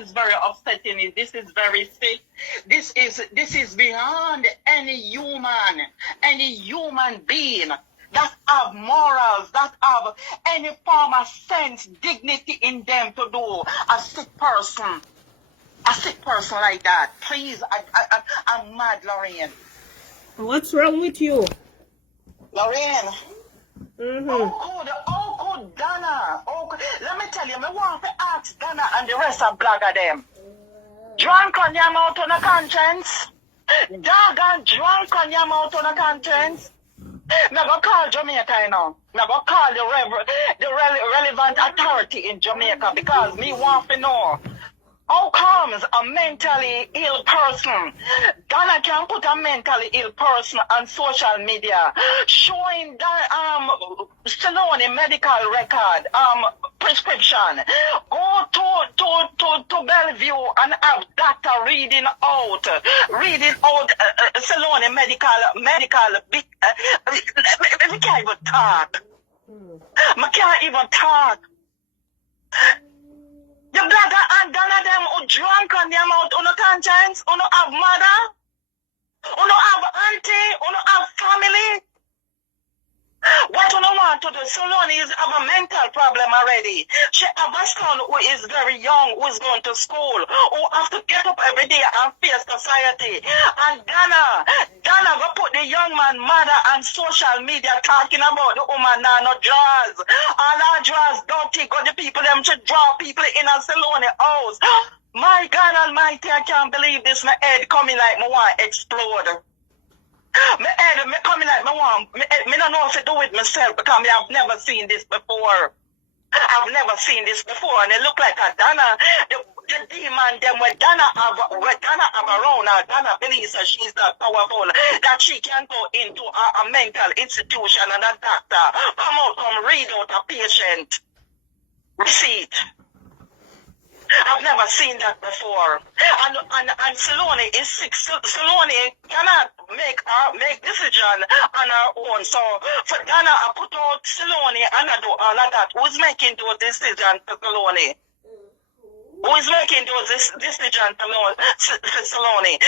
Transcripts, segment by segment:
is very upsetting. This is very sick. This is beyond any human being that have morals, that have any form of sense, dignity in them to do a sick person like that. Please, I'm mad, Lorraine. What's wrong with you? Lorraine. How could Donna? Let me tell you, I want to ask Donna and the rest of blogger them. Drunk on your mouth on a conscience? Dog drunk on your mouth on a conscience? I'm going to call Jamaica, you know. I'm going to call the relevant authority in Jamaica because me want to know. How comes a mentally ill person, Donna can put a mentally ill person on social media, showing that Saloni medical record, prescription, go to Bellevue and have doctor reading out Saloni medical, we can't even talk. I can't even talk. Your brother and Donna them who drunk on their mouth, who no conscience, who no have mother, who no have auntie, who no have family. What you don't want to do? Saloni is have a mental problem already. She have a son who is very young, who is going to school, who have to get up every day and face society. And Donna go put the young man mother on social media talking about the woman now no draws. All our draws dirty, got the people them to draw people in a Saloni house. My God Almighty, I can't believe this. My head coming like me want to explode. Me coming like me don't know what to do with myself because I've never seen this before. I've never seen this before, and it look like a Donna, the demon them when Donna have around her. Donna believes that she's that powerful that she can go into a mental institution and a doctor come read out a patient receipt. I've never seen that before. And Saloni is sick. Saloni cannot make decision on her own. So for Donna, I put out Saloni and I do all of that. Who's making those decisions for Saloni? Who is making those decisions for Saloni?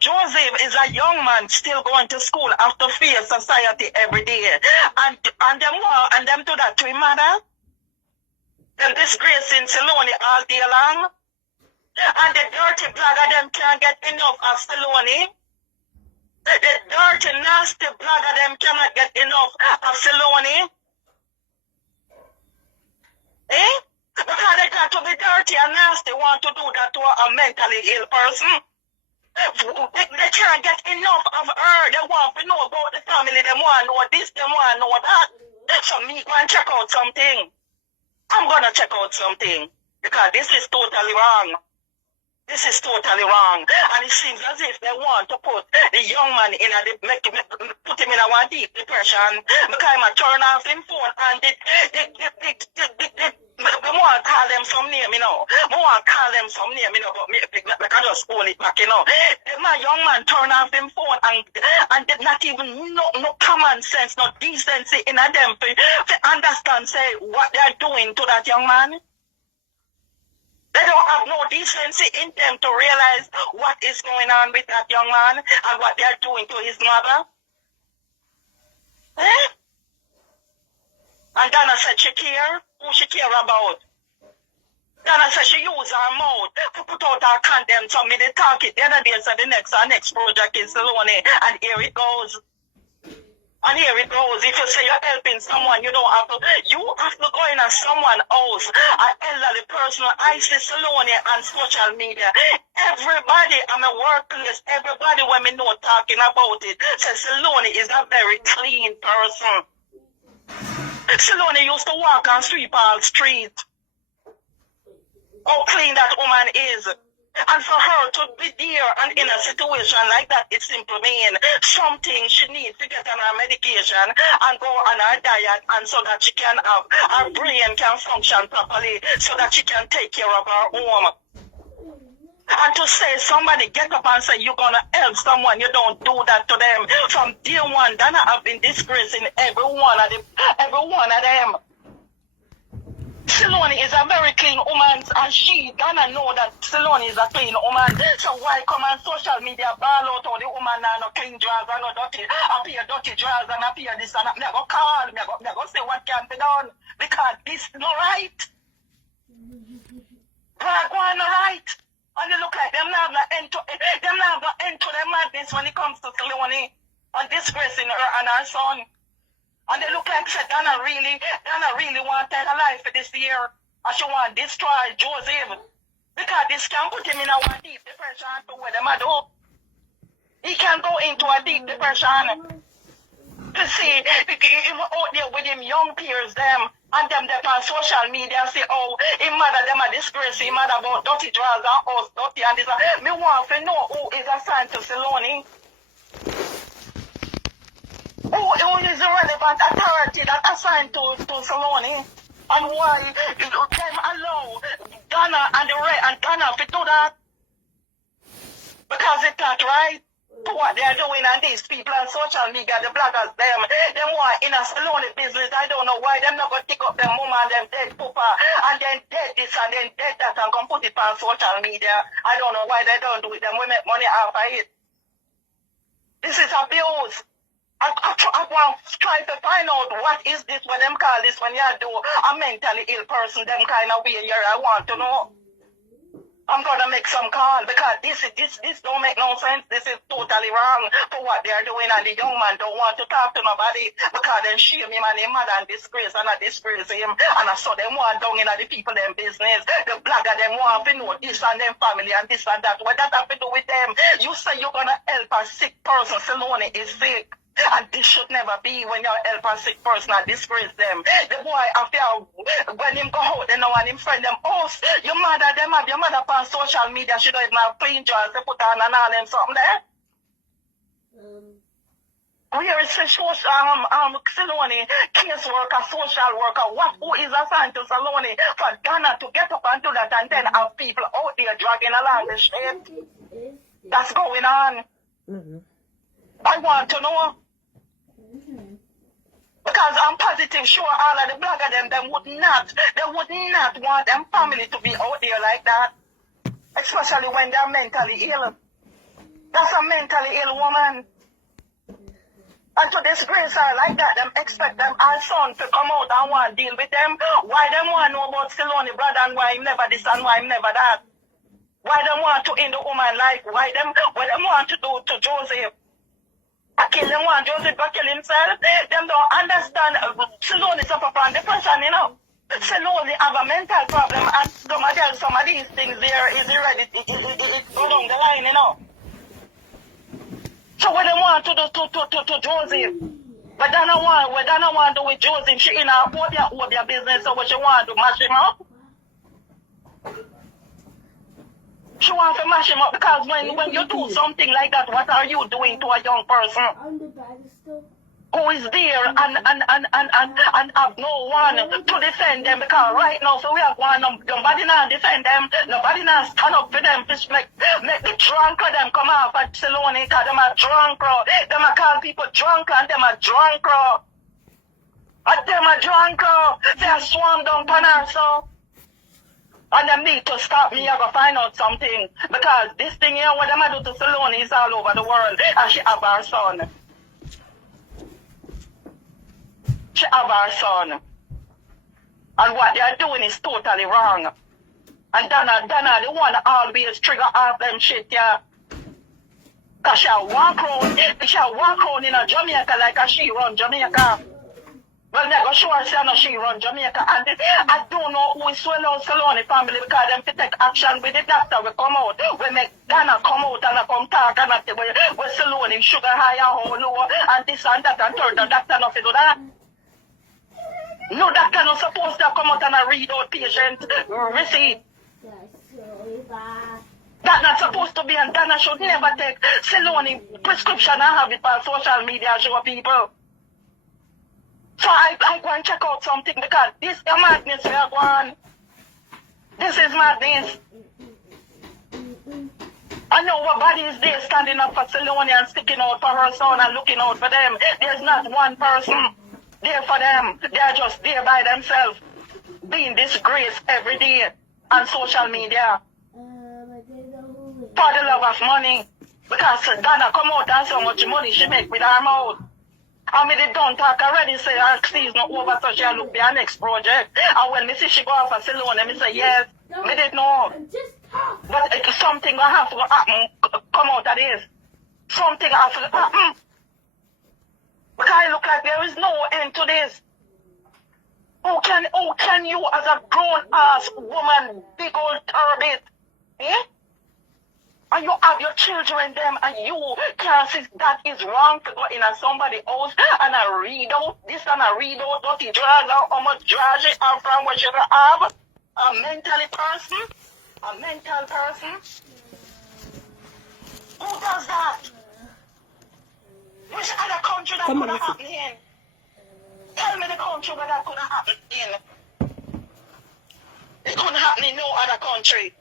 Joseph is a young man still going to school after face society every day. And them do that to him, mother? Them disgracing Saloni all day long. And the dirty blogger them can't get enough of Saloni. The dirty, nasty blogger them cannot get enough of Saloni. Eh? Because they got to be dirty and nasty, want to do that to a mentally ill person. They can't get enough of her. They want to know about the family. They want to know this, they want to know that. So me go and check out something. I'm going to check out something because this is totally wrong. This is totally wrong. And it seems as if they want to put the young man in put him in a one deep depression because I turn off his phone and I want to call them some name, you know. I want to call them some name, you know, but I can just hold it back, you know. My young man turn off his phone and did not even no common sense, no decency in them to understand, say, what they're doing to that young man. They don't have no decency in them to realize what is going on with that young man and what they're doing to his mother. Eh? And Donna said she care. Who she care about? Donna said she use her mouth to put out her content. So me they talk it the other day. So our next project is Saloni. And here it goes. And here it goes. If you say you're helping someone, you have to go in on someone else. An elderly person. I see Saloni on social media. Everybody on the workplace, everybody when me know talking about it, says Saloni is a very clean person. Saloni used to walk and sweep all street. How clean that woman is. And for her to be there and in a situation like that, it simply means something she needs to get on her medication and go on her diet, and so that she can have her brain can function properly, so that she can take care of her home. And to say somebody get up and say you're gonna help someone, you don't do that to them. From day one, Donna have been disgracing every one of them. Saloni is a very clean woman, and she gonna know that Saloni is a clean woman. So why come on social media ball out all the woman and no clean drawers and no dirty, appear dirty drawers and appear this and that? Me go call, me go say what can be done because this no right. Go on no right. And they look like them now have no end to their madness when it comes to Saloni and disgracing her and her son. And they look like said Donna really want to take a life for this year. And she want to destroy Joseph. Because this can put him in a deep depression to where them are do. He can go into a deep depression. To see him out there with him young peers them and them that on social media say, oh, him mother them a disgrace, him mother about dirty drawers and house dirty and this. Me want to know who is assigned to Saloni. Who is the relevant authority that assigned to Saloni? And why them allow Ghana and the Ray and Ghana to do that? Because it's not right to what they are doing, and these people on social media, the bloggers, them want in a Saloni business. I don't know why them not going to pick up them mama and them dead papa and then dead this and then dead that and come put it on social media. I don't know why they don't do it. Them we make money off of it. This is abuse. I want to try to find out what is this, what them call this when you do a mentally ill person, them kind of way here. I want to know. I'm going to make some call because this don't make no sense. This is totally wrong for what they're doing, and the young man don't want to talk to nobody because then shame him and him mother and disgrace and I disgrace him, and I saw them want down in the people them business. The blogger them want to know this and them family and this and that. What that have to do with them? You say you're going to help a sick person. Saloni is sick. And this should never be when you help a sick person and disgrace them. The boy, after when him go out, they know and him friend them house. Your mother on social media, she don't even have clean drawers, they put on and all them something there. Where is the Saloni caseworker, social worker? Who is assigned to Saloni for Ghana to get up and do that and then have people out there dragging along the street? That's going on. I want to know. Because I'm positive sure all of the blogger them would not want them family to be out there like that. Especially when they're mentally ill. That's a mentally ill woman. And to disgrace her like that, them expect them our son to come out and want to deal with them. Why them want to know about Saloni brother and why him never this and why him never that? Why them want to end the woman life? What them want to do to Joseph? I kill them one, Joseph go kill himself. Them don't understand. Saloni suffer from depression, you know. Saloni have a mental problem, and some of these things there is already it go down the line, you know. So what they want to do to Joseph? But they don't want to do with Joseph. She in her obia business, so what she want to mash him up? She wants to mash him up because when you do something like that, what are you doing to a young person who is there and have no one to defend them? Because right now, so we have one, nobody now defend them, nobody now stand up for them, just make the drunk of them come off at Saloni because them are drunk, them are call people drunk and them are drunk, and them are drunk, they are swarmed down on her, so. And them need to stop me, I go find out something. Because this thing here, what them do to Saloni is all over the world. And she have her son. She have her son. And what they are doing is totally wrong. And Donna, the one always trigger off them shit, yeah. Because she'll walk around in a Jamaica like a she run Jamaica. Well, they go show her she run Jamaica, and I don't know who is swallow Saloni family because them to take action with the doctor will come out. We make Ghana come out and come talk and say we Saloni sugar high and how low and this and that and third. The doctor not to do that. No doctor not supposed to come out and read out patient receipt. That's not supposed to be, and Ghana should never take Saloni prescription and have it on social media and show people. So I go and check out something because this is madness we are going. This is madness. I know what body is there standing up for Saloni and sticking out for her son and looking out for them. There's not one person there for them. They are just there by themselves. being disgraced every day on social media for the love of money. Because Donna come out and say how much money she make with her mouth. And me they don't talk already, say her season over, so she look the next project. And when me see she go off a salon, me say yes, me didn't know. But something will have to happen, come out of this. Something has to happen. Because it look like there is no end to this. How can you as a grown-ass woman, big old turbid, and you have your children them and you can't see that is wrong to go in somebody else and I read out this and I read out what he draws out, how much draws it and from what you have? A mental person? Who does that? Which other country that could have happened in? Tell me the country where that could have happened in. It couldn't happen in no other country.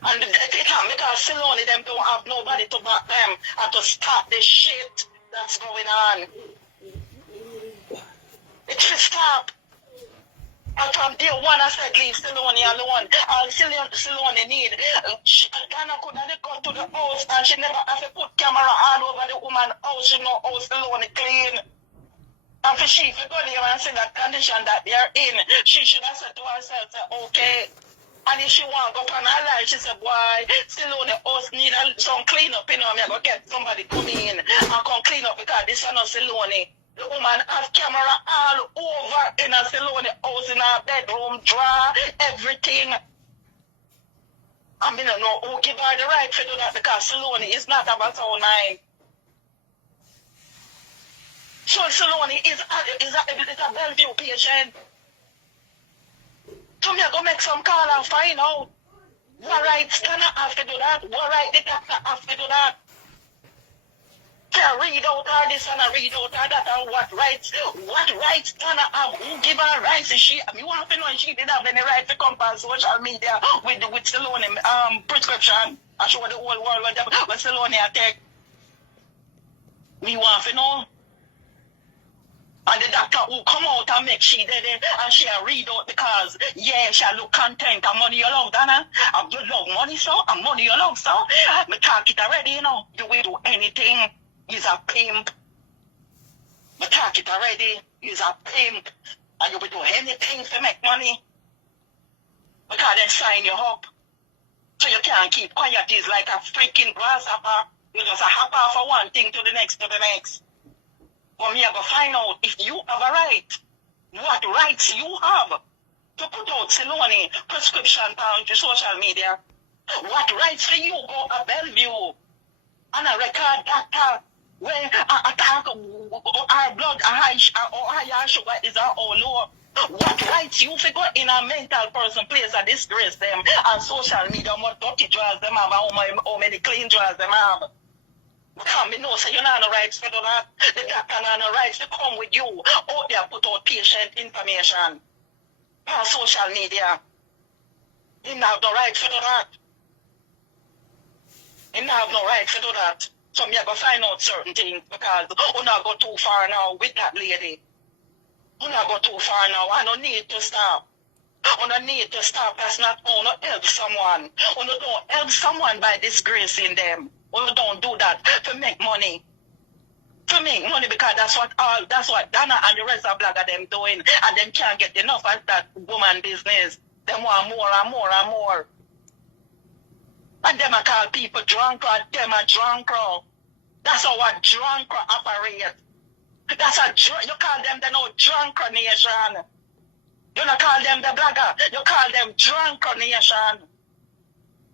And it can because Saloni them don't have nobody to back them and to stop the shit that's going on. It should stop. And from day one I said leave Saloni alone. All Saloni need. Ghana could have gone to the house and she never have to put camera all over the woman's house. She know how Saloni clean. And for she go there and see that condition that they are in, she should have said to herself, okay. And if she want to go on her life, she said, boy, still on the house need some clean up, I'm going to get somebody come in and come clean up because this is not Saloni. The woman has camera all over in a Saloni house, in her bedroom, drawer, everything. I mean, I don't know who give her the right to do that because Saloni is not about her mind. So Saloni is a Bellevue patient. So me go make some call and find out what rights Donna have to do that, what right the doctor have to do that. Can read out all this and read out all that and what rights Donna have, who give her rights is she, me want to know if she did have any right to come on social media with Saloni prescription and show the whole world what Saloni take. Me want to know. And the doctor who come out and make she did it and she read out because, yeah, she look content and money you love, Donna. And you love money, so, and money you love, so. Me talk it already, you know. You will do anything. He's a pimp. Me talk it already. He's a pimp. And you will do anything to make money. Because then sign you up. So you can't keep quiet. It's like a freaking grasshopper. You just a hopper for one thing to the next to the next. For me, I go find out if you have a right, what rights you have to put out Saloni prescription on the social media. What rights do you go to Bellevue and a record doctor when a talk our blood, our sugar is all low. What rights you figure in a mental person place a disgrace them and social media, how much dirty drawers them have, how many clean drawers them have. Because me know say you not no rights to do that. The doctor not no rights to come with you out there put out patient information on social media. He not have no rights to do that. He not have no rights to do that. So me I go find out certain things because you not go too far now with that lady. You not go too far now. I don't need to stop. You don't need to stop. That's not how you help someone. You don't help someone by disgracing them. You don't do that to make money. To make money because that's what Donna and the rest of blogger them doing, and them can't get enough of that woman business. Them want more and more and more. And them I call people drunk, and them are drunk. That's how a drunk operate. That's you call them the no drunk nation. You don't call them the blogger. You call them drunk nation.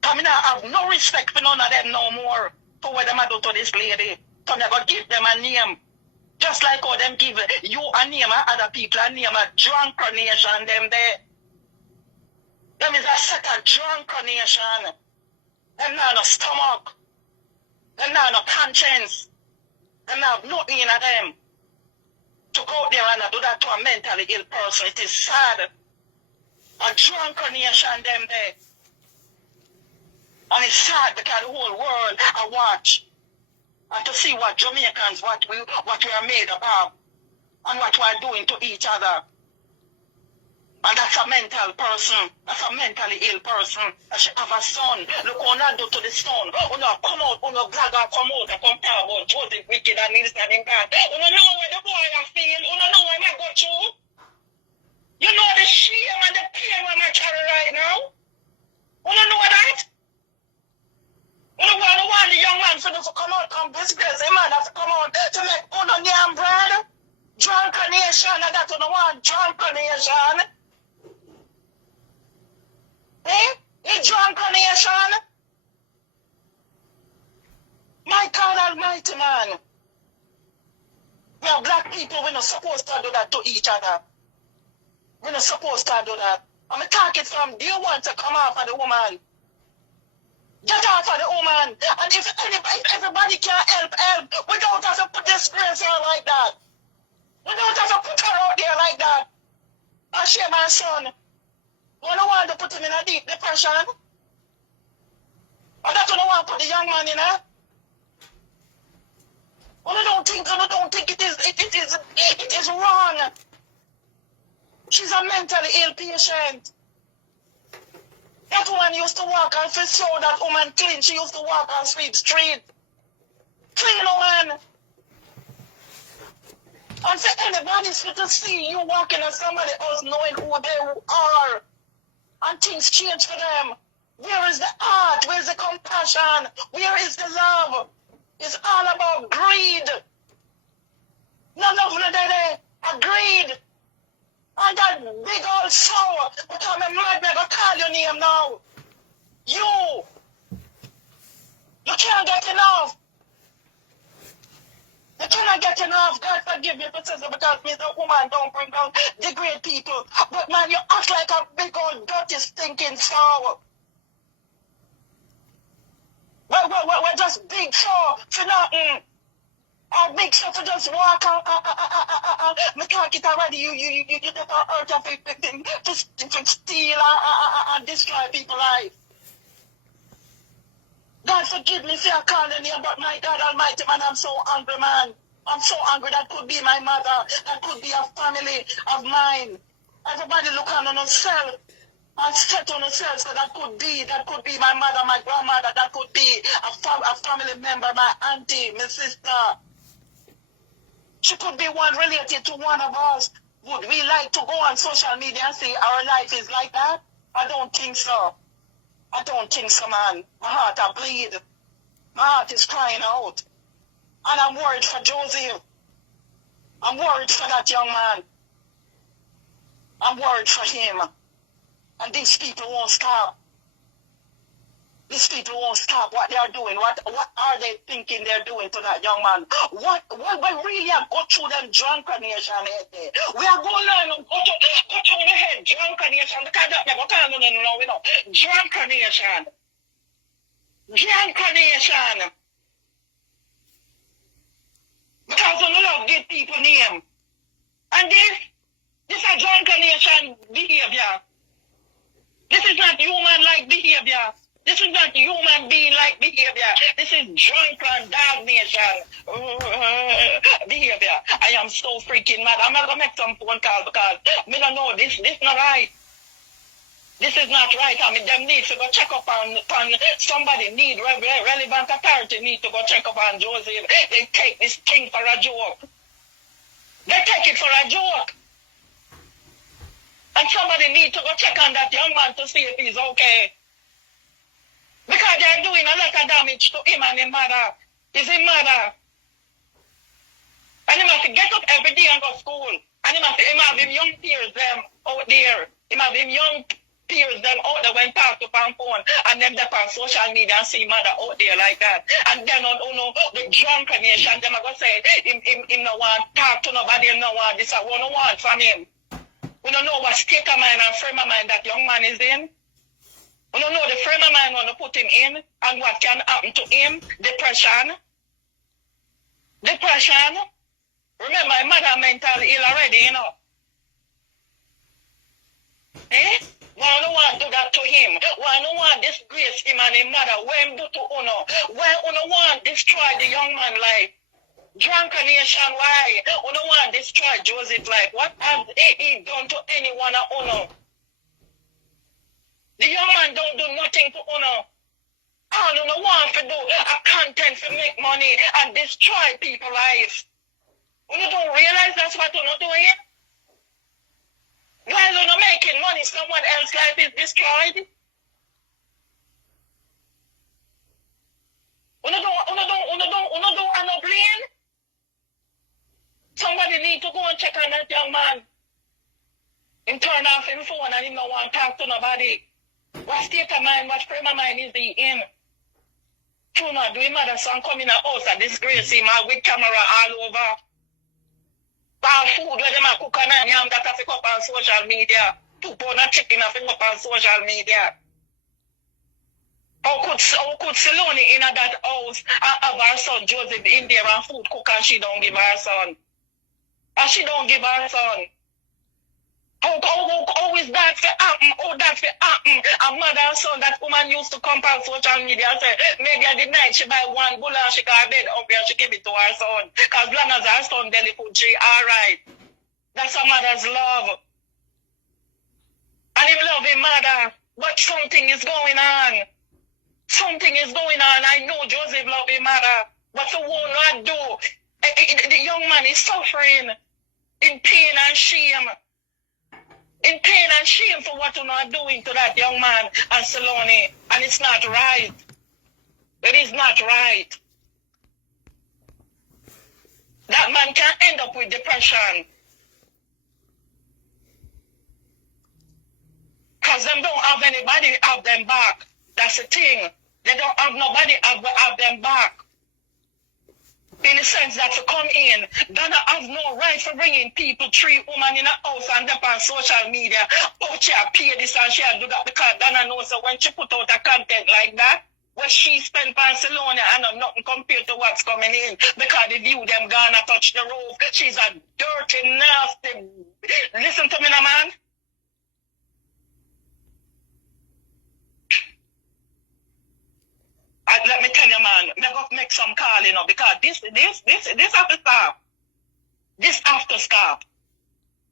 I mean, I have no respect for none of them no more for what them do to this lady. So I'm going to give them a name. Just like how them give you a name and other people a name, a drunk nation, them there. Them is a set of drunk nation. Them not no stomach. Them not no conscience. Them not have nothing in them. To go there and do that to a mentally ill person, it is sad. A drunk nation, them there. And it's sad because the whole world I watch and to see what Jamaicans, what we are made about and what we are doing to each other. And that's a mental person. That's a mentally ill person. And she have a son. Look what I do to the son. When you come out, when you glad and come out and come talk about Joseph wicked and this and that. You don't know where the boy I feel. You don't know where I go through. You know the shame and the pain when I carry right now. You don't know that. You don't want the young man to come out, come disgrace him, man, have to come out to make name bread. Drunken nation, and that you don't want drunken nation. Eh? You drunken nation? My God Almighty, man. We are black people, we're not supposed to do that to each other. We're not supposed to do that. I'm talking from day one to come off of the woman. Get off of the woman. And if everybody can help, we don't have to put disgrace her like that. We don't have to put her out there like that. I share my son. We don't want to put him in a deep depression. And that's what I want to put the young man in a. Well, I don't think it is wrong. She's a mentally ill patient. That woman used to walk and feel so that woman clean. She used to walk on sweep street. Clean woman. And for anybody to see you walking on somebody else knowing who they are. And things change for them. Where is the heart? Where is the compassion? Where is the love? It's all about greed. No love, no daddy. A greed. And that big old sour. Because I'm mad, I'm going to call your name now. You can't get enough. You cannot get enough. God forgive me, because me as a woman don't bring down degrade people. But man, you act like a big old dirty stinking sour. We're just big sour for nothing. Or big sour for just walk me can't get already. You get a hurt of it to steal and destroy people's life. God forgive me for calling you, but my God Almighty, man, I'm so angry, man. I'm so angry. That could be my mother. That could be a family of mine. Everybody look on themselves and set on themselves. So that could be my mother, my grandmother. That could be a family member, my auntie, my sister. She could be one related to one of us. Would we like to go on social media and say our life is like that? I don't think so. I don't think so, man. My heart I bleed. My heart is crying out. And I'm worried for Joseph. I'm worried for that young man. I'm worried for him. And these people won't stop. These people won't stop what they are doing. What are they thinking they're doing to that young man? What really have go through them drunken nation head there? We are going on go through the head drunken nation. Because that never can no, we know. Drunken nation. Drunken nation. Because we love give people name. And this is drunken nation behavior. This is not human-like behavior. This is not human being-like behavior. This is drunken dog nation behavior. I am so freaking mad. I'm not going to make some phone call because I don't know, this not right. This is not right. I mean, them need to go check up on somebody need, relevant authority need to go check up on Joseph. They take this thing for a joke. They take it for a joke. And somebody need to go check on that young man to see if he's okay. Because they're doing a lot of damage to him and his mother. His mother. And he must get up every day and go to school. And he must have him young peers them out there. He must have him young peers them out there when talk to on phone. And them that on social media and see mother out there like that. And then the drunken nation, them are going to say, him no want talk to nobody, him no want this, I don't want from him. We don't know what state of mind and frame of mind that young man is in. We don't know the frame of mind want to put him in and what can happen to him. Depression. Remember, my mother mentally ill already, you know. Why don't want to do that to him? Why don't want disgrace him and his mother? Why him do to Uno? Why Uno want destroy the young man life? Drunk nation, why? Uno want destroy Joseph life. What have he done to anyone at Uno? The young man don't do nothing to Uno. All Uno want to do a content to make money and destroy people's lives. Uno don't realize that's what Uno doing? While Uno making money, someone else's life is destroyed. Uno don't have no brain. Somebody need to go and check on that young man. Him turn off his phone and he don't want to talk to nobody. What state of mind, what frame of mind is he in? True not, do him mother son come in the house and disgrace him with camera all over. Bad food where them a cook and yam that have to go up on social media. 2 pound of chicken have to go up on social media. How could Saloni in that house have her son Joseph in there and food cook and she don't give her son? And she don't give her son. How is that for happen? How that for happen? A mother and son, that woman used to come on social media and say, maybe at the night she buy one bull and she got bed up and she give it to her son. Because long as her son deli food, she alright. That's a mother's love. And him love him mother. But something is going on. Something is going on. I know Joseph love his mother. But so what not do? The young man is suffering in pain and shame. In pain and shame for what you're not doing to that young man and Saloni. And it's not right. It is not right. That man can end up with depression. Because them don't have anybody have them back. That's the thing. They don't have nobody have them back. In the sense that to come in, Donna has no right for bringing people, 3 women in a house and up on social media. Oh, she pay this and she do that because Donna knows that when she put out a content like that, where she spent Barcelona and nothing compared to what's coming in because the view them gonna touch the roof. She's a dirty, nasty. Listen to me now, man. Let me tell you, man, I'm going to make some call, because this have to stop. This have to stop.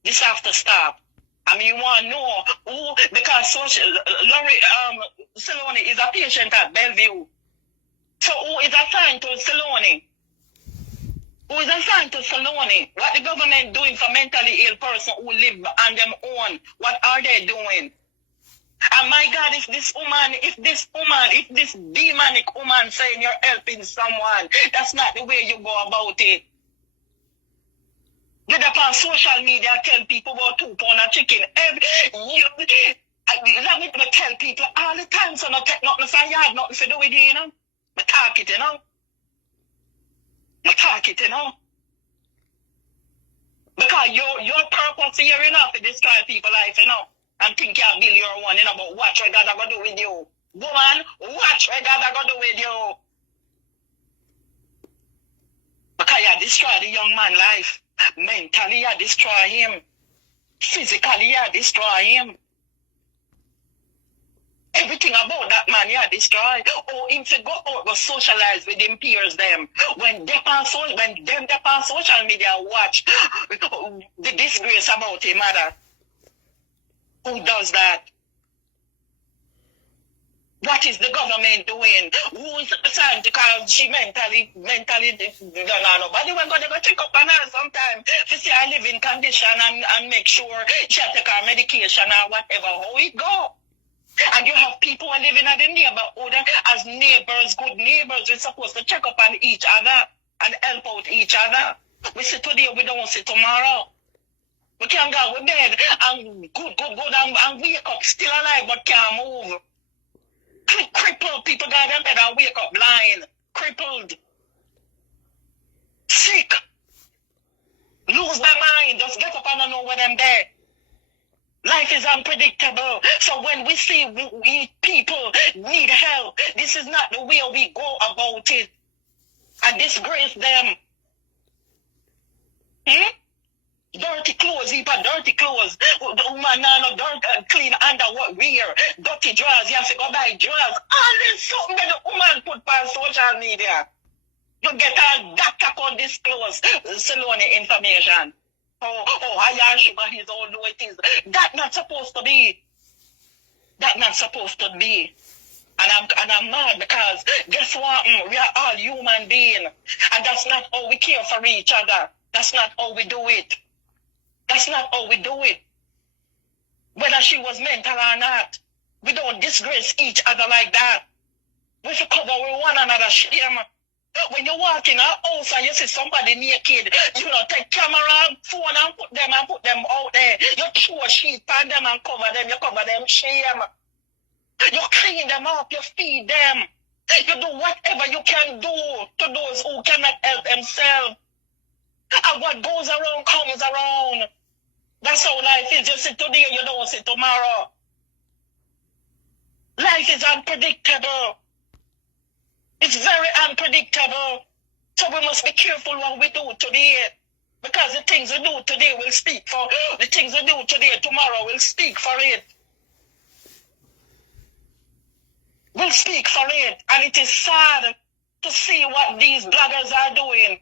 This have to stop. I mean, you want to know who, because Saloni is a patient at Bellevue. So who is assigned to Saloni? Who is assigned to Saloni? What the government doing for mentally ill person who live on them own? What are they doing? And my God, if this demonic woman saying you're helping someone, that's not the way you go about it. Get up on social media, tell people about 2 pound of chicken. Let me tell people all the time, so not take nothing from you, have nothing to do with you, I talk it, I talk it, Because your purpose here, to destroy people's life, and think you build your one, but watch what God going to do with you. Woman, watch what God going to do with you. Because you destroy the young man's life. Mentally, you destroy him. Physically, you destroy him. Everything about that man, you destroy. Oh, him to go out, go socialize with him peers them. When them on social media watch the disgrace about him mother. Who does that? What is the government doing? Who is assigned to call she mentally don't know nobody? We're going to go check up on her sometime to see her living condition and make sure she take her medication or whatever. How it go? And you have people who are living in the neighborhood as neighbors, good neighbors. We're supposed to check up on each other and help out each other. We see today, we don't see tomorrow. We can go to bed and good and wake up still alive but can't move. Crippled people go to bed and wake up blind. Crippled. Sick. Lose their mind. Just get up and know where them there. Life is unpredictable. So when we see we people need help, this is not the way we go about it. And disgrace them. Dirty clothes, dirty clothes. The woman no dirty, clean underwear, dirty drawers. You have to go buy drawers. All this something that the woman put on social media. You get all doctor could disclose Saloni information. Higher sugar is all the way it is. That's not supposed to be. That's not supposed to be. And I'm mad because guess what? We are all human beings. And that's not how we care for each other. That's not how we do it. That's not how we do it. Whether she was mental or not, we don't disgrace each other like that. We should cover one another shame. When you walk in a house and you see somebody naked, you know, take camera, phone and put them out there. You throw a sheet on them and cover them. You cover them shame. You clean them up. You feed them. You do whatever you can do to those who cannot help themselves. And what goes around comes around. That's how life is. You see today, you don't see tomorrow. Life is unpredictable. It's very unpredictable. So we must be careful what we do today. Because the things we do today will speak for the things we do today, tomorrow will speak for it. Will speak for it. And it is sad to see what these bloggers are doing.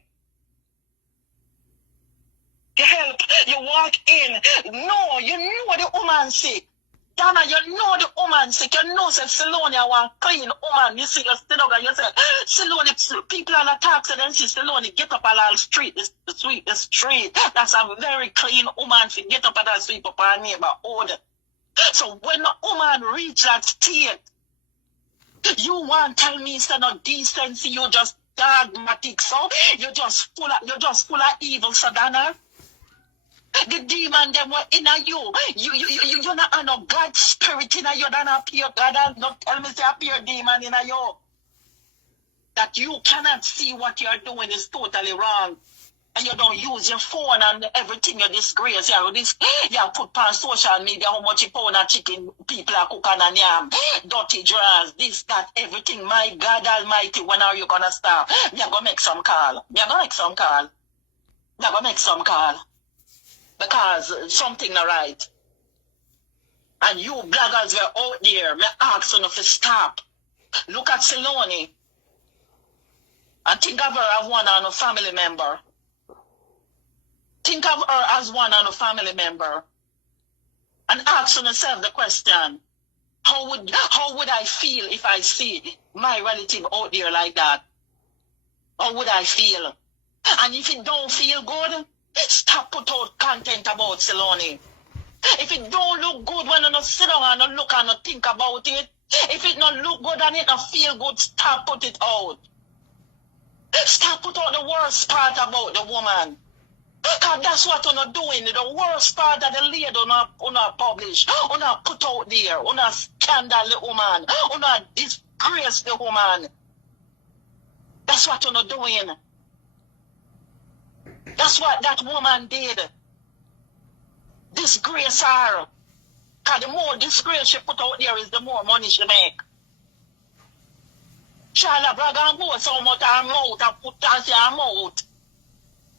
You help, you walk in. No, you know the woman sick. Donna, you know the woman sick. You know say Saloni one clean woman. You see you still and you say Saloni people are attack so then see Saloni get up a street, sweep the street. That's a very clean woman to get up and sweep up our neighborhood. So when a woman reach that state, you want to tell me it's not decency, you just dogmatic, so you're just full of evil, so Donna. The demon them were in you. You're not a no God spirit in you. Don't appear God. Don't tell me to appear demon in you. That you cannot see what you're doing is totally wrong. And you don't use your phone and everything you disgrace. You put on social media how much you pound of chicken people are cooking and yam. Dirty drawers, this, that, everything. My God Almighty, when are you gonna stop? You're gonna make some call. Because something not right. And you bloggers were out there, me ask you to stop. Look at Saloni. And think of her as one of a family member. Think of her as one of a family member. And ask yourself the question, how would I feel if I see my relative out there like that? How would I feel? And if it don't feel good, stop put out content about Saloni. If it don't look good when you sit down and you look and you think about it, if it don't look good and it don't feel good, stop put it out. Stop put out the worst part about the woman. Because that's what you're not doing. The worst part that the lady not publish, not put out there, not scandal the woman, not disgrace the woman. That's what you're not doing. That's what that woman did. Disgrace her. Because the more disgrace she put out there is the more money she make. Charlotte Braga goes so much her mouth and put out her mouth.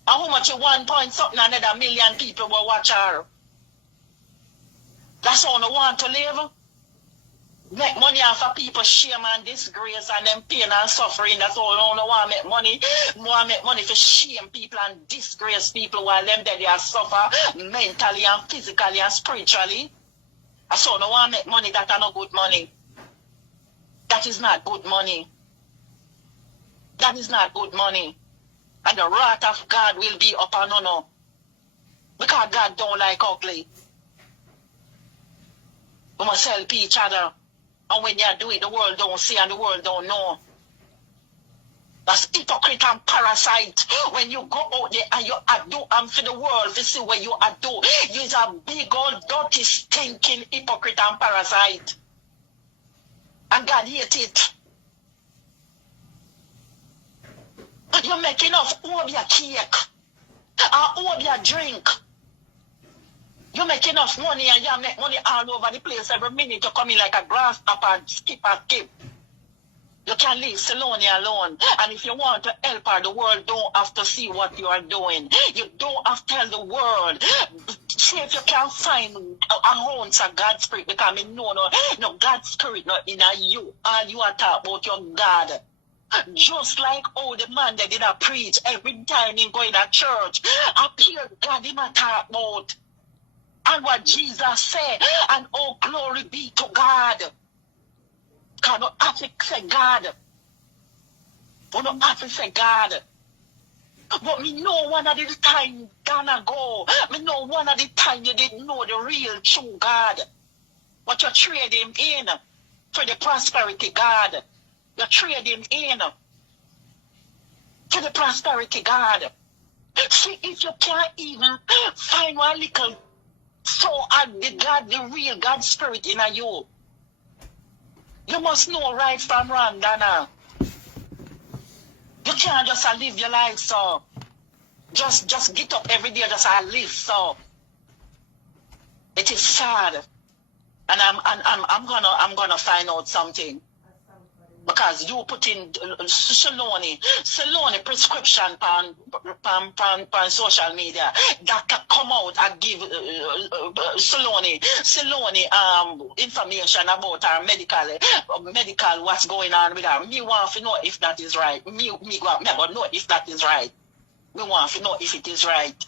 And how much 1 point something another million people will watch her. That's how they want to live. Make money off of people shame and disgrace and them pain and suffering. That's all they want to make money. Want to make money for shame people and disgrace people while them that they are suffer mentally and physically and spiritually. That's all they want to make money. That are not good money. That is not good money. That is not good money. And the wrath of God will be upon you. Because God don't like ugly. We must help each other. And when you do it, the world don't see and the world don't know. That's hypocrite and parasite. When you go out there and you do and for the world to see what you do, you're a big old dirty stinking hypocrite and parasite. And God hates it. You make enough over your cake and over your drink. You make enough money and you make money all over the place every minute. You come in like a grasshopper and skip. You can leave Saloni alone. And if you want to help her, the world don't have to see what you are doing. You don't have to tell the world. See if you can find a ounce of God's spirit. Because I know no God's spirit not in you. All you are talking about your God. Just like how the man that did a preach every time he go in a church. Appear God him a talk about. And what Jesus said. And oh glory be to God. Cannot have to say God. We don't have to say God. But me know one of the time gonna go. Me know one of the time you didn't know the real true God. But you trade him in for the prosperity God. You trade him in for the prosperity God. See, if you can't even find one little soul of the God, the real God spirit in you, you must know right from wrong, Dana. You can't just live your life so. Just get up every day, just live so. It is sad. And I'm gonna find out something. Because you put in Saloni prescription on social media. Doctor come out and give Saloni information about her medical what's going on with her. Me want to know if that is right. Me never know if that is right. Me want to know if it is right.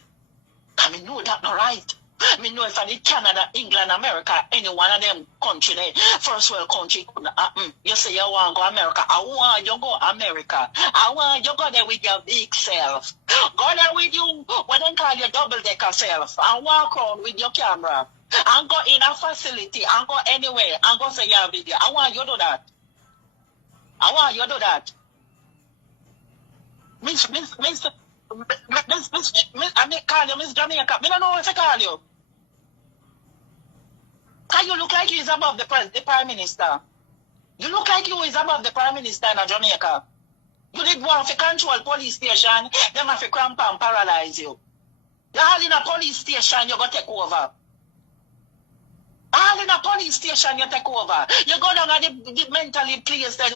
I mean know that not right. Me know if I did Canada, England, America, any one of them country there, first world country couldn't happen. You say you want to go America. I want you to go America. I want you to go there with your big self. Go there with you, what they call your double-decker self, and walk around with your camera. And go in a facility, and go anywhere, and go say your video. I want you to do that. I want you to do that. I may call you Miss Jamaica. I don't know what to call you. Can you look like you is above the Prime Minister? You look like you is above the Prime Minister in Jamaica. You did want to control police station, them have to cramp and paralyze you. You're all in a police station, you go take over. All in a police station, you take over. You go down at the mentally place that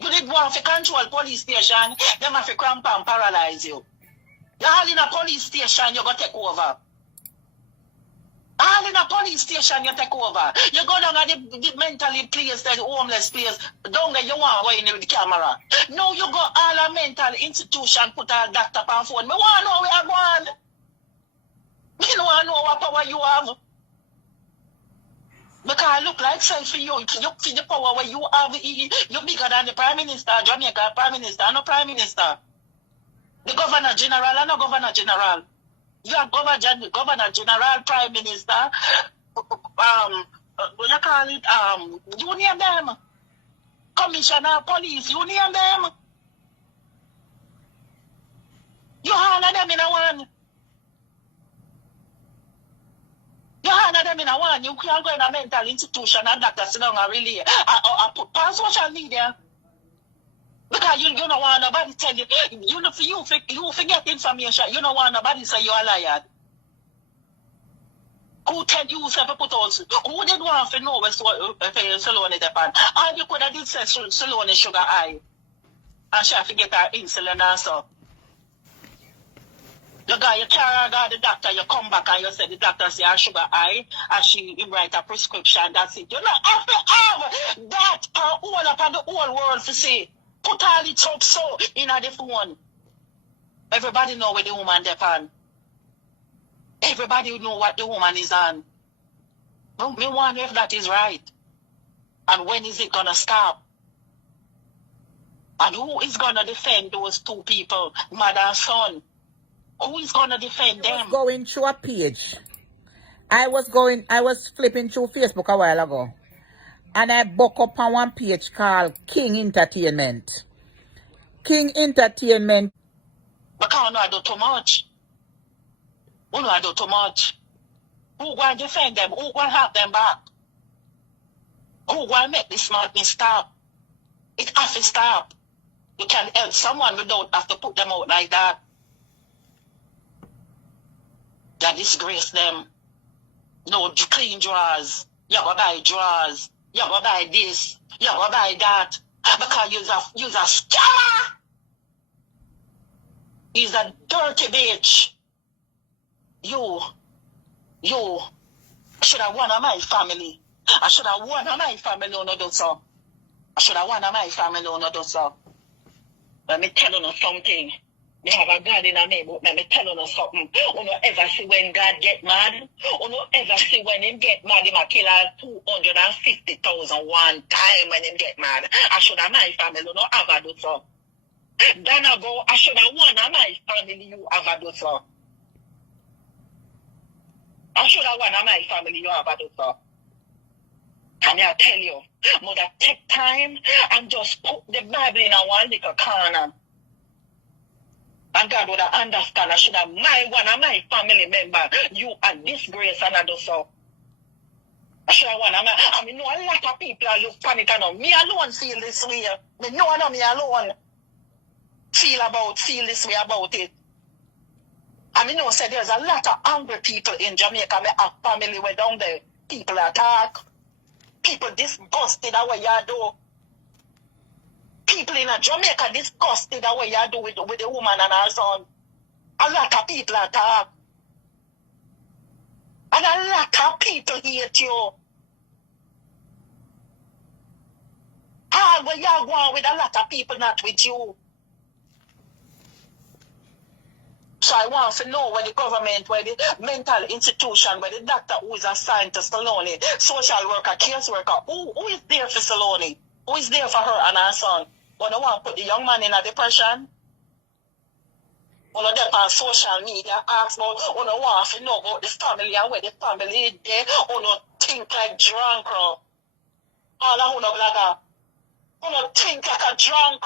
you did want to control police station, them have to cramp and paralyze you. You're all in a police station, you go take over. All in a police station, you take over. You go down at the mentally place, the homeless place, down there you want to go in with the camera. No, you go all a mental institution, put a doctor on phone. Me want to know where you going. Me don't want to know what power you have. Because I look like self for you. You see the power where you have, you're bigger than the Prime Minister, Jamaica Prime Minister, no Prime Minister. The Governor General, and no Governor General. You are Governor General, Prime Minister, what you call it, you name them. Commissioner, Police, you name them. You all of them in a one. You all of them in a one. You can't go in a mental institution and doctor sit down and really put on social media. Because you don't want nobody tell you, you forget information. You don't want nobody say you're a liar. Who tell you to put out? Who did want to know where Saloni depend? All you could have did say Saloni sugar high. And she forget her insulin and so. You carry the doctor, you come back and you say the doctor say her sugar high, and she write a prescription, that's it. You don't have to have that all up on the whole world to say. Put all it up so in the phone. Everybody know where the woman depend. Everybody know what the woman is on. Me wonder if that is right. And when is it gonna stop? And who is gonna defend those two people, mother and son? Who is gonna defend them? I was going through a page. I was flipping through Facebook a while ago. And I buck up on one page called King Entertainment. King Entertainment. Because I do too much. I do too much. Who going to defend them? Who going to have them back? Who going to make this madness stop? It has to stop. You can help someone without have to put them out like that. That disgrace them. No clean drawers. You go buy drawers. You go buy this. You go buy that. Because you's a scammer. He's a dirty bitch. You should have one of my family. I should have one of my family on do so. I should have one of my family on do so. Let me tell you something. Me have a God in a me, but let me tell you something. You don't ever see when God get mad. You don't ever see when him get mad, him a kill 250,000 one time when him get mad. I should have my family, you don't ever do so. Then I go, I should have one of my family, you ever do so. I should have one of my family, you ever do so. And I tell you, mother, take time and just put the Bible in a one little corner. And God would understand. I should have one of my family member. You are disgrace and I do so. I should have one of my. I mean, know a lot of people are look panic and me alone feel this way. Me know no me alone feel this way about it. I mean, no say there's a lot of angry people in Jamaica. Me have family way down there. People attack. People disgusted the way you do. People in Jamaica disgusted the way you do with the woman and her son. A lot of people attack. And a lot of people hate you. All where you go with a lot of people not with you. So I want to know where the government, where the mental institution, where the doctor who is assigned to Saloni, social worker, case worker, who is there for Saloni? Who is there for her and her son? When I want to put the young man in a depression, when I get on social media, ask about, when I want to know about the family and where the family is there, when I think like drunk, all I want to blagger, when I think like a drunk,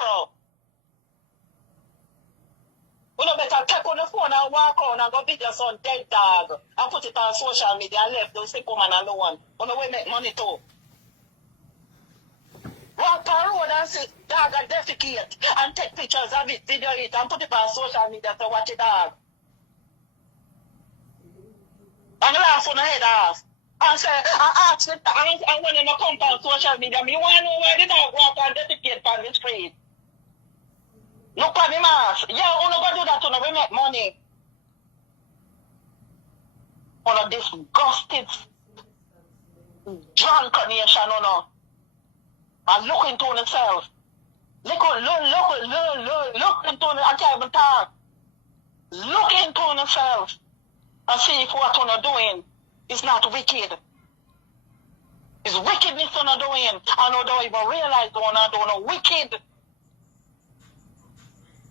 when I better take on the phone and walk on and go beat your son dead dog and put it on social media and left those sick woman alone. When I make money too. Walk on road and say, dog and defecate and take pictures of it, video it and put it on social media to watch it dog. And laugh on the head off. And say, I ask it, and when you come on social media, me want to know where the dog walk and defecate on the street. Look at the mask. Yeah, you don't do that when we make money. On a disgusted, drunken nation, and look into yourself. Look into it. I can't even talk. Look into yourself and see if what you're doing is not wicked. It's wickedness you're doing. And you don't even realize you're doing wicked.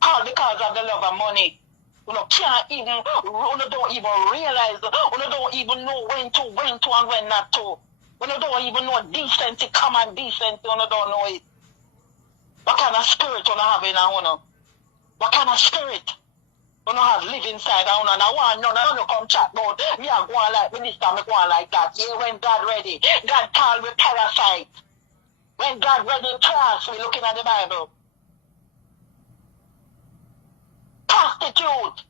All because of the love of money. You can't even, you don't even realize, you don't even know when to and when not to. You don't even know decency, common decency, you don't know it. What kind of spirit you have in a What kind of spirit you have live inside a and I want none of you come chat about me and go on like minister, me go on like that. Yeah, when God ready. God called with parasite. When God ready in class, we looking at the Bible. Prostitute,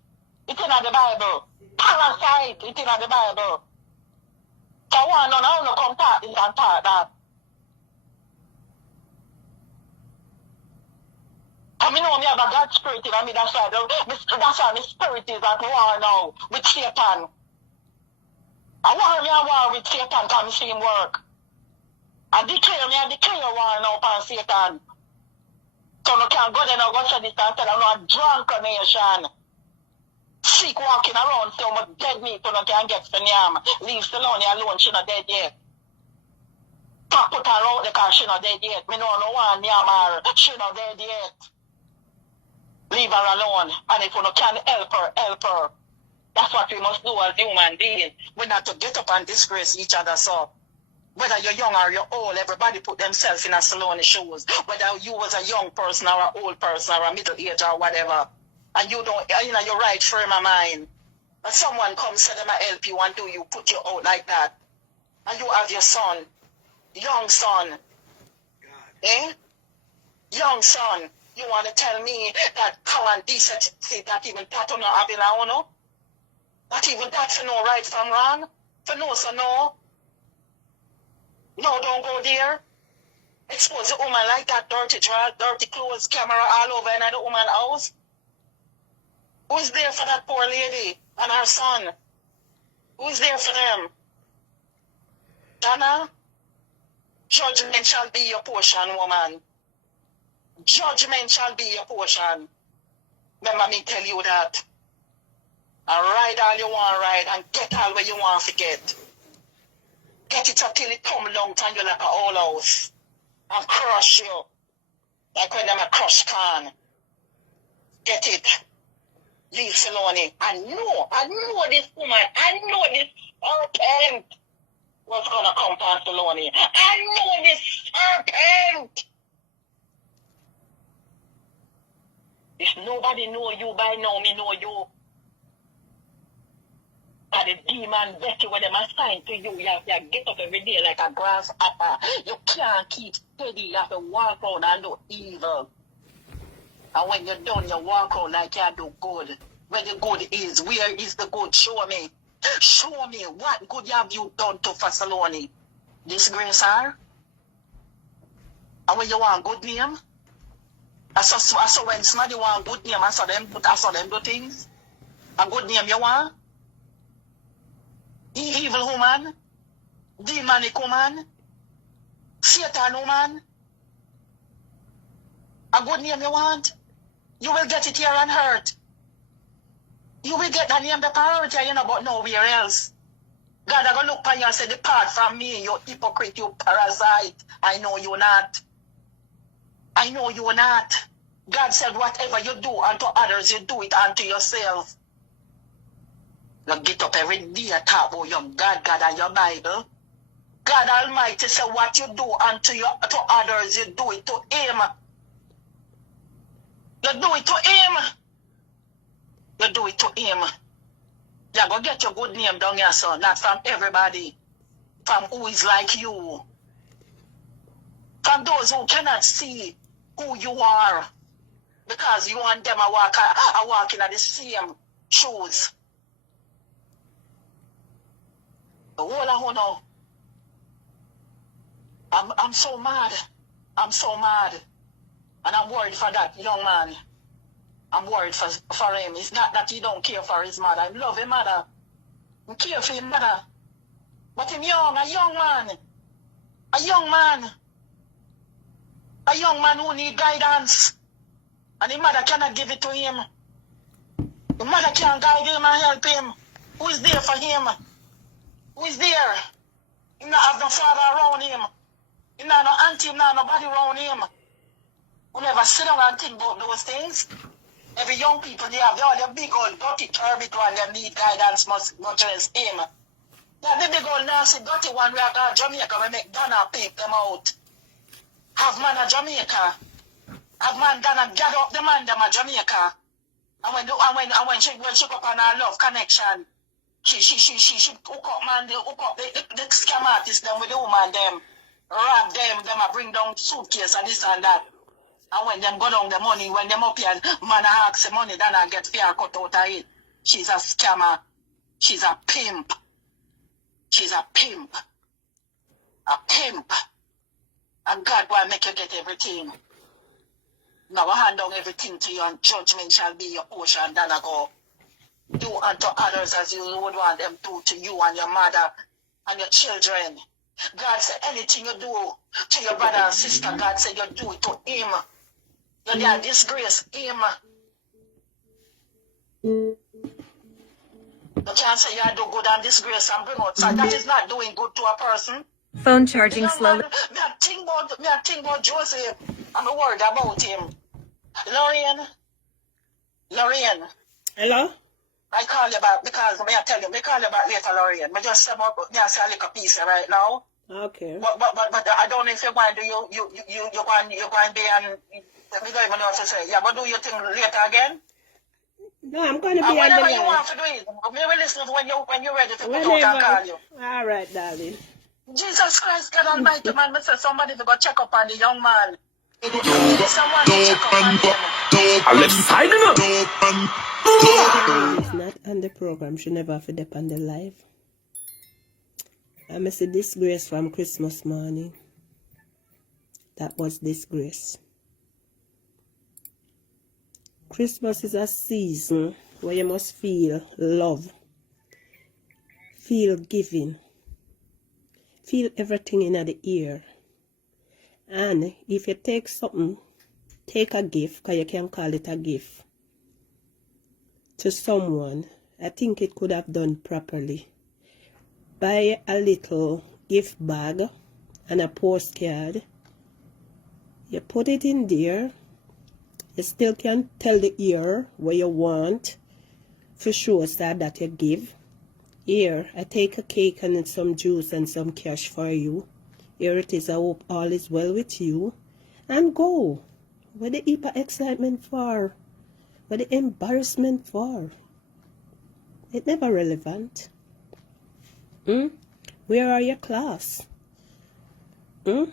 it's in the Bible. Parasite, it's in the Bible. So I want to come talk this and talk that. I mean, me have a God spirit in me, that's why my spirit is at war now with Satan. I want me a war with Satan because I see him work. I declare war now upon Satan. So you can't go there and go say this and tell I'm not drunk nation. Sick walking around so much dead meat so you can get the yam. Leave Saloni alone, she not dead yet. Put her out because she not dead yet. Me know no one yam her, she not dead yet. Leave her alone. And if you can help her. That's what we must do as human beings. We're not to get up and disgrace each other so. Whether you're young or you're old, everybody put themselves in a Saloni shoes. Whether you was a young person or an old person or a middle age or whatever. And you don't, your right frame of mind. And someone comes to them and help you and do you put you out like that. And you have your son, young son. Young son. You want to tell me that common decency that even that you not having a Not even that for no right from wrong. For no, so no. No, don't go there. Expose the woman like that, dirty drag, dirty clothes, camera all over in the woman's house. Who's there for that poor lady and her son? Who's there for them? Donna, judgment shall be your portion, woman. Judgment shall be your portion. Remember me tell you that. And ride all you want to ride and get all where you want to get. Get it up till it come long time you like a whole house. And crush you. Like when them a crush can. Get it. Leave Filoni. I know this woman. I know this serpent was gonna come past Filoni. I know this serpent. If nobody know you by now, me know you. And the demon Betty when them assigned to you, you have to get up every day like a grasshopper. You can't keep steady, you have to walk around and do evil. And when you're done, you walk around like you do good. Where the good is, where is the good? Show me. Show me what good have you done to Fasaloni. Disgrace her? And when you want good name? I saw when somebody want good name, I saw them do things. A good name you want? Evil woman, demonic woman, Satan woman. A good name you want? You will get it here on earth. You will get that name because earth here, you know, but nowhere else. God are going to look upon you and say, depart from me, you hypocrite, you parasite. I know you're not. I know you're not. God said, whatever you do unto others, you do it unto yourself. You get up every day and talk about your God and your Bible. God Almighty said, what you do to others, you do it to Him. You do it to Him. You do it to Him. You're going to get your good name down here, son. Not from everybody. From who is like you. From those who cannot see who you are. Because you and them are walking at the same shoes. Hold on. I'm so mad. I'm so mad. And I'm worried for that young man. I'm worried for him. It's not that he don't care for his mother. I love his mother. I care for his mother. But him young, a young man. A young man. A young man who need guidance. And his mother cannot give it to him. The mother can't guide him and help him. Who is there for him? Who is there? He not have no father around him. He not no auntie, he not nobody around him. Who never sit down and think about those things. Every young people they have all the big old dirty turbid one that need guidance much as him. That the big old nasty dirty one we are going to Jamaica we make Donna peep them out. Have man at Jamaica. Have man Donna gather up the man them at Jamaica. And when she go up on her love connection. She hook up man, they hook up the scam artists them with the woman them, rob them a bring down suitcase and this and that. And when them go down the money, when them up here, man asks the money, then I get fair cut out of it. She's a scammer. She's a pimp. She's a pimp. A pimp. And God will make you get everything. Now I hand down everything to you and judgment shall be your portion. Then I go. Do unto others as you would want them to you and your mother and your children. God said anything you do to your brother and sister, God said you do it to him. You dare disgrace him. You can't say you do good and disgrace and bring out. So that is not doing good to a person. Phone charging slowly. Me I think about Joseph. I'm worried about him. Lorraine. Hello? I call you back because I tell you, I call you back later, Lorraine. I just say a little piece right now. Okay. But I don't know if you're going to do you're going to be and we don't even know what to say. Yeah, but do your thing later again? No, I'm going to be on the whenever line. you want to do it. Maybe listen when you're ready to put out and call you. All right, darling. Jesus Christ, God Almighty, man. I said somebody to go check up on the young man. Don't I left side enough. It's not on the program. She never have to depend on the live. I miss a disgrace from Christmas morning. That was disgrace. Christmas is a season where you must feel love, feel giving, feel everything in the ear. And if you take something, take a gift, because you can call it a gift, to someone, I think it could have done properly. Buy a little gift bag and a postcard. You put it in there. You still can tell the ear what you want for sure that you give. Here, I take a cake and some juice and some cash for you. Here it is. I hope all is well with you. And go. What the hyper excitement for? What the embarrassment for? It's never relevant. Where are your class? Where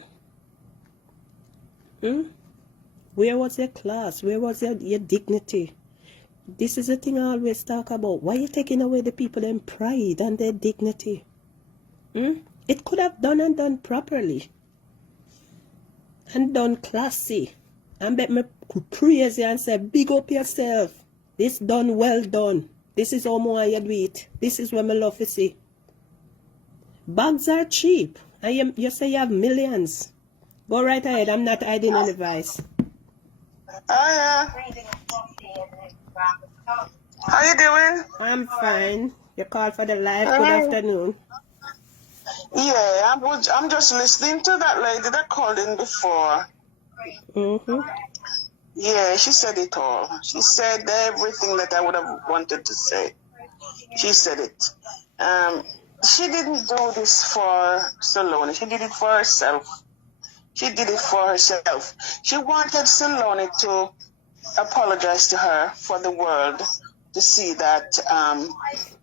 was your class? Where was your dignity? This is the thing I always talk about. Why are you taking away the people in pride and their dignity? It could have done properly. And done classy. And bet me praise you and say, big up yourself. This done well done. This is how more you do it. This is what I love to see. Bags are cheap. You say you have millions. Go right ahead. I'm not hiding any vice. Yeah. How you doing? I'm fine. You called for the live. Good afternoon. Yeah, I'm just listening to that lady that called in before. Yeah, she said it all. She said everything that I would have wanted to say. She said it. She didn't do this for Saloni. She did it for herself. She did it for herself. She wanted Saloni to apologize to her for the world to see that,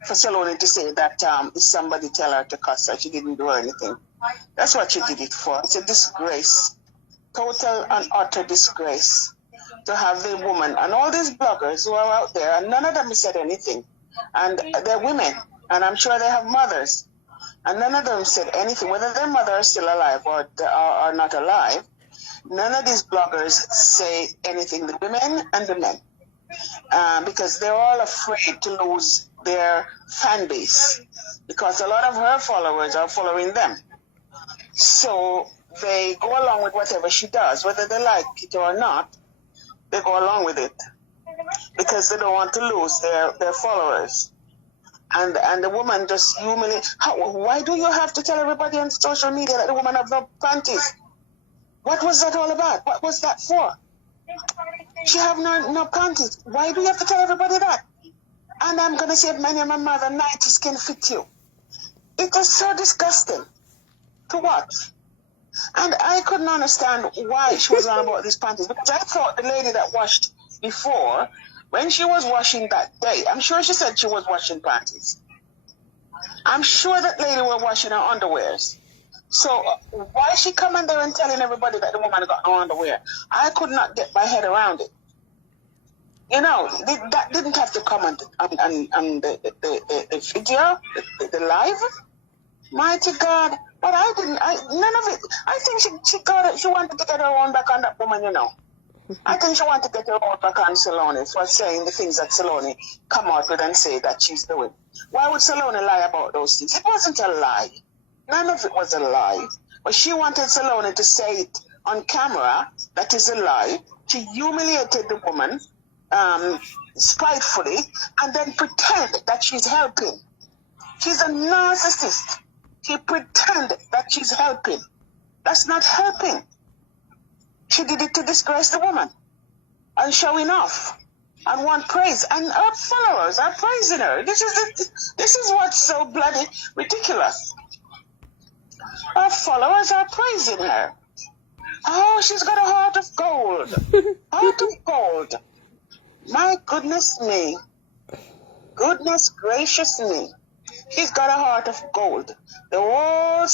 for Saloni to say that if somebody tell her to cuss her, she didn't do anything. That's what she did it for. It's a disgrace. Total and utter disgrace to have the woman and all these bloggers who are out there, and none of them said anything. And they're women, and I'm sure they have mothers. And none of them said anything, whether their mother is still alive or not alive. None of these bloggers say anything, the women and the men, because they're all afraid to lose their fan base, because a lot of her followers are following them. So they go along with whatever she does, whether they like it or not, they go along with it, because they don't want to lose their followers. And the woman just humiliates. Why do you have to tell everybody on social media that the woman have no panties? What was that all about? What was that for? She have no panties. Why do you have to tell everybody that? And I'm going to say, my name and mother, 90s can fit you. It was so disgusting to watch. And I couldn't understand why she was on about these panties, because I thought the lady that washed before, when she was washing that day, I'm sure she said she was washing panties. I'm sure that lady was washing her underwears. So why she coming there and telling everybody that the woman got no underwear? I could not get my head around it. You know, that didn't have to come on the video, the live. Mighty God. But none of it. I think she wanted to get her own back on that woman, you know. I think she wanted to get her own back on Saloni for saying the things that Saloni come out with and say that she's doing. Why would Saloni lie about those things? It wasn't a lie. None of it was a lie. But she wanted Saloni to say it on camera that is a lie. She humiliated the woman spitefully and then pretend that she's helping. She's a narcissist. She pretend that she's helping. That's not helping. She did it to disgrace the woman and showing off and want praise. And her followers are praising her. This is what's so bloody ridiculous. Her followers are praising her. Oh, she's got a heart of gold. Heart of gold. My goodness me. Goodness gracious me. She's got a heart of gold. They're all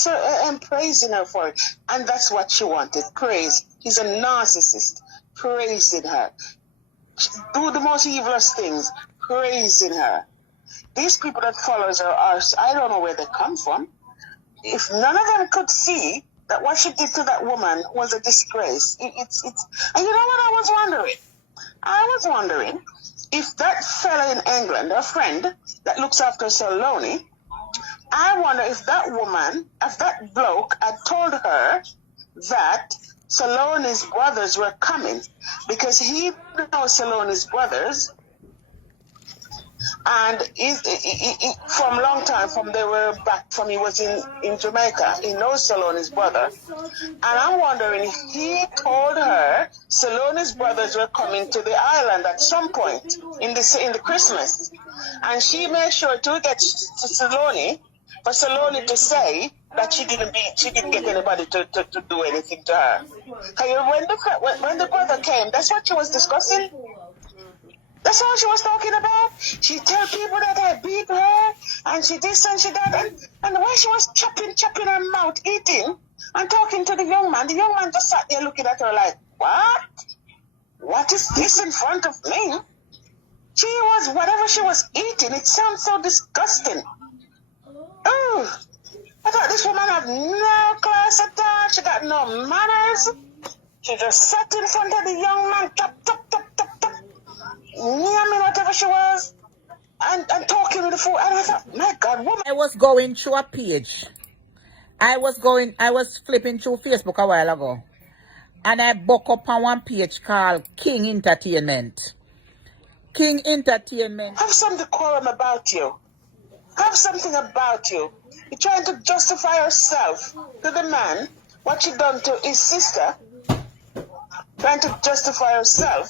praising her for it. And that's what she wanted, praise. He's a narcissist, praising her. do the most evilest things, praising her. These people that follows her are, I don't know where they come from. If none of them could see that what she did to that woman was a disgrace, it's and you know what I was wondering? I was wondering if that fella in England, her friend that looks after Saloni, I wonder if that woman, if that bloke had told her that Saloni's brothers were coming, because he knows Saloni's brothers, and from a long time, from they were back, from he was in Jamaica, he knows Saloni's brother, and I'm wondering if he told her Saloni's brothers were coming to the island at some point in the Christmas, and she made sure to get to Saloni, for Saloni to say that she didn't get anybody to do anything to her. When the brother came, that's what she was discussing. That's all she was talking about. She tell people that I beat her, and she this and she that, and the way she was chopping her mouth, eating, and talking to the young man just sat there looking at her like, what? What is this in front of me? Whatever she was eating, it sounds so disgusting. Oh, I thought this woman had no class at all. She got no manners. She just sat in front of the young man, tap, whatever she was, and talking with the fool. And I thought, my God, woman. I was going through a page. I was flipping through Facebook a while ago. And I buck up on one page called King Entertainment. King Entertainment. Have some decorum about you. Have something about you. You're trying to justify herself to the man, what she done to his sister. Trying to justify herself.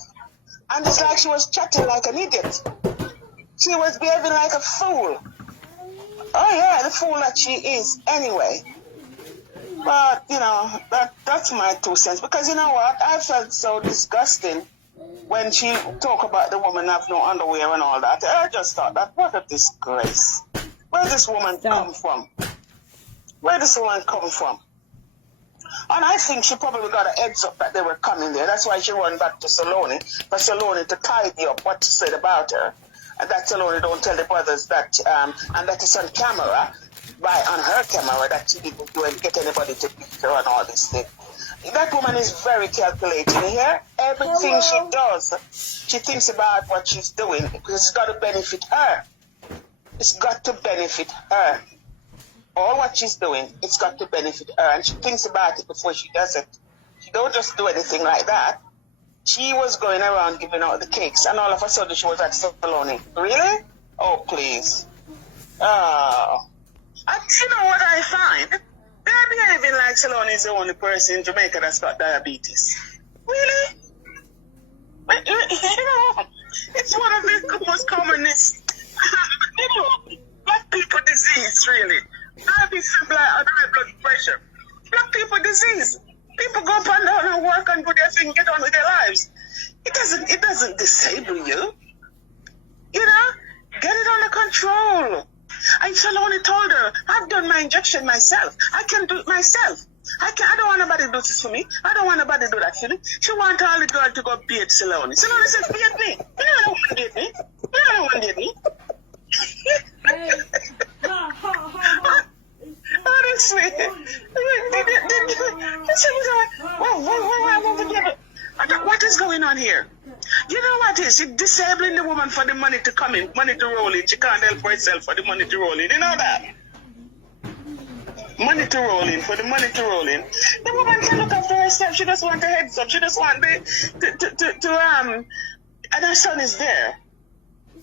And it's like she was chatting like an idiot. She was behaving like a fool. Oh yeah, the fool that she is anyway. But, you know, that's my 2 cents. Because you know what? I felt so disgusting when she talked about the woman have no underwear and all that. I just thought that, what a disgrace. Where does this woman come from? Where does this woman come from? And I think she probably got a heads up that they were coming there. That's why she ran back to Saloni, for Saloni to tidy up what she said about her. And that Saloni don't tell the brothers that, and that is on camera, on her camera, that she didn't do and get anybody to beat her and all this thing. That woman is very calculating here. Everything she does, she thinks about what she's doing because it's got to benefit her. It's got to benefit her. All what she's doing, it's got to benefit her, and she thinks about it before she does it. She don't just do anything like that. She was going around giving out the cakes, and all of a sudden she was at Saloni. Really? Oh, please. Oh. And you know what I find? They're behaving like Saloni is the only person in Jamaica that's got diabetes. Really? But, you know, it's one of the most commonest, black people disease, really. Diabetes and high blood pressure. Black people disease. People go up and down and work and do their thing, get on with their lives. It doesn't disable you. You know? Get it under control. And Saloni told her, I've done my injection myself. I can do it myself. I don't want nobody to do this for me. I don't want nobody to do that for me. She want all the girl to go beat Saloni. Saloni said, beat me. You don't want to beat me. You don't want to beat me. Honestly, what is going on here? You know what is? She's disabling the woman for the money to come in, money to roll in. She can't help herself for the money to roll in. You know that? Money to roll in, for the money to roll in. The woman can look after herself. She just want her heads up. She just want and her son is there.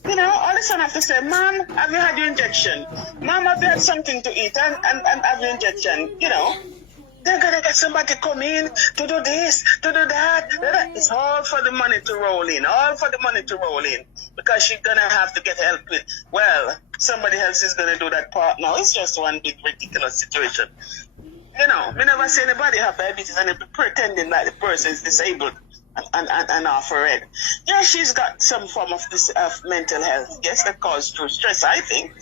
You know, all the son have to say, Mom, have you had your injection? Mom, have you had something to eat and have your injection? You know, they're going to get somebody to come in to do this, to do that. It's all for the money to roll in, all for the money to roll in. Because she's going to have to get help with, well, somebody else is going to do that part now. It's just one big ridiculous situation. You know, we never see anybody have diabetes and pretending that the person is disabled and offer it. Yeah, she's got some form of this mental health. Yes, that caused through stress, I think.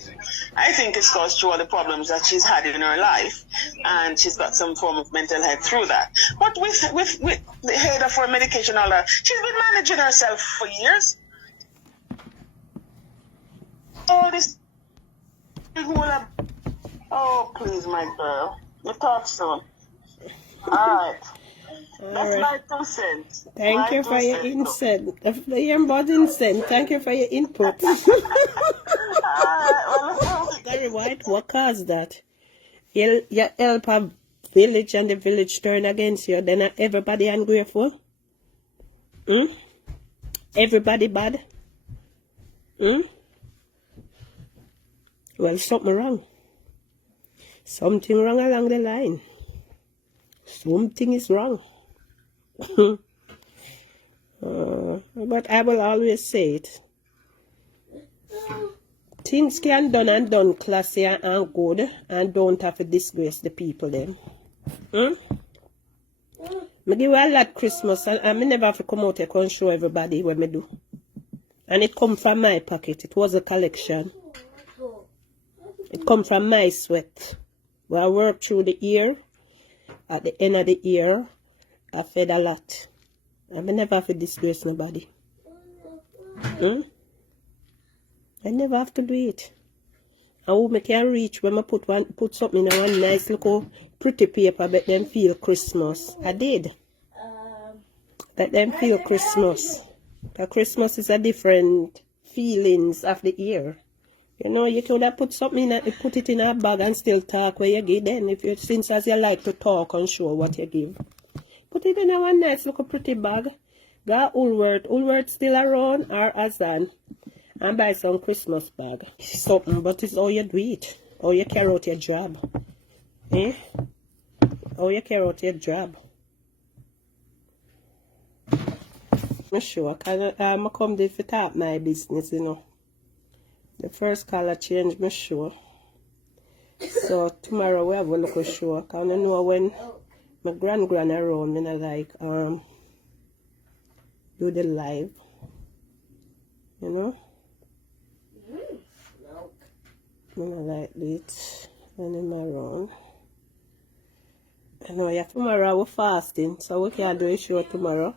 I think it's caused through all the problems that she's had in her life, and she's got some form of mental health through that. But with the head of her medication, all that, she's been managing herself for years. All this whole oh, please, my girl. We'll talk soon. All right. That's my 2 cents. Thank you for your insight. Thank you for your input. Very white. What caused that? You help a village and the village turn against you. Then everybody ungrateful? Everybody bad? Well, something wrong. Something wrong along the line. Something is wrong. But I will always say it. Things can done classier and good, and don't have to disgrace the people then. I give you a lot Christmas, and I never have to come out here and show everybody what I do. And it come from my pocket. It was a collection. It come from my sweat. Where I work through the year. At the end of the year, I fed a lot. I never have to disgrace nobody. I never have to do it. And who me can reach when I put something in one nice little pretty paper, but them feel Christmas. I did. But them feel Christmas. But Christmas is a different feelings of the year. You know, you could have put something in put it in a bag and still talk where you give then. If you since as you like to talk and show what you give. Put it in a one nice little pretty bag. Got Woolworth still around or Azan. And buy some Christmas bag. Something, but it's how you do it. How you carry out your job. How you carry out your job. I'm sure, I'm come there to talk my business, you know. The first color change, I'm sure. So tomorrow we have a look show. Cause I know when my grand around, I like do the live. You know? I like this when I'm around. I know yeah, tomorrow we're fasting, so we can't do a show tomorrow.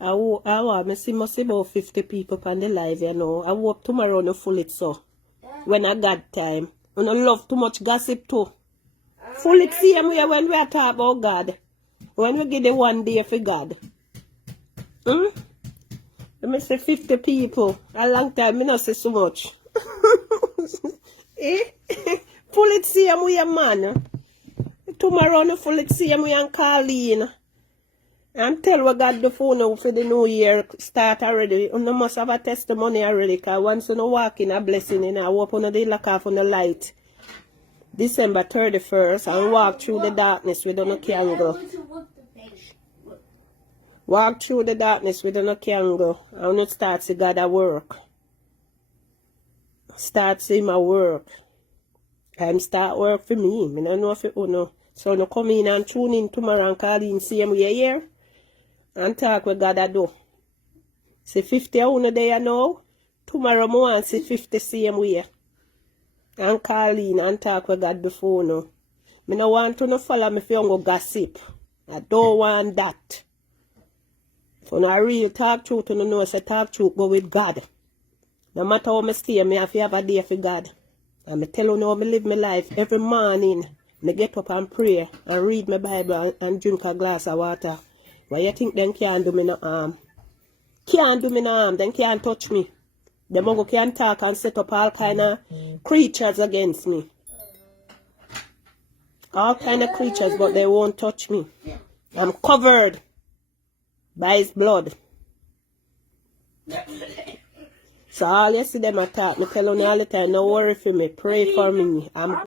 I want me see must about 50 people on the live, you know. I hope tomorrow no full it so. When I got time. I don't love too much gossip too. Full it same way when we are talking about God. When we give the one day for God. Let me say 50 people. A long time, I not say so much. Full it same way, man. Tomorrow no full it same way and Colleen. And tell what God the phone for the new year start already. You must have a testimony already. Because once you walk in a blessing, I hope you the lock off on the light. December 31st and walk through the darkness with no candle. Walk through the darkness with no candle. And it starts to God at work. Start seeing my work. Time start work for me. I don't know if you know. So no come in and tune in tomorrow and call in same way here. And talk with God I do. See 50 on there now. Tomorrow I want see 50 same way. And call in and talk with God before no. I don't want to no follow me if you go gossip. I don't want that. If you no real talk truth, you know say talk truth go with God. No matter how I stay, I have to have a day for God. And I tell you now I live my life every morning. I get up and pray and read my Bible and drink a glass of water. Why you think them can't do me no harm? Can't do me no harm, them can't touch me. Them can talk and set up all kind of creatures against me. All kind of creatures, but they won't touch me. I'm covered by his blood. So all you see them attack, me tell you all the time, no worry for me, pray for me. I'm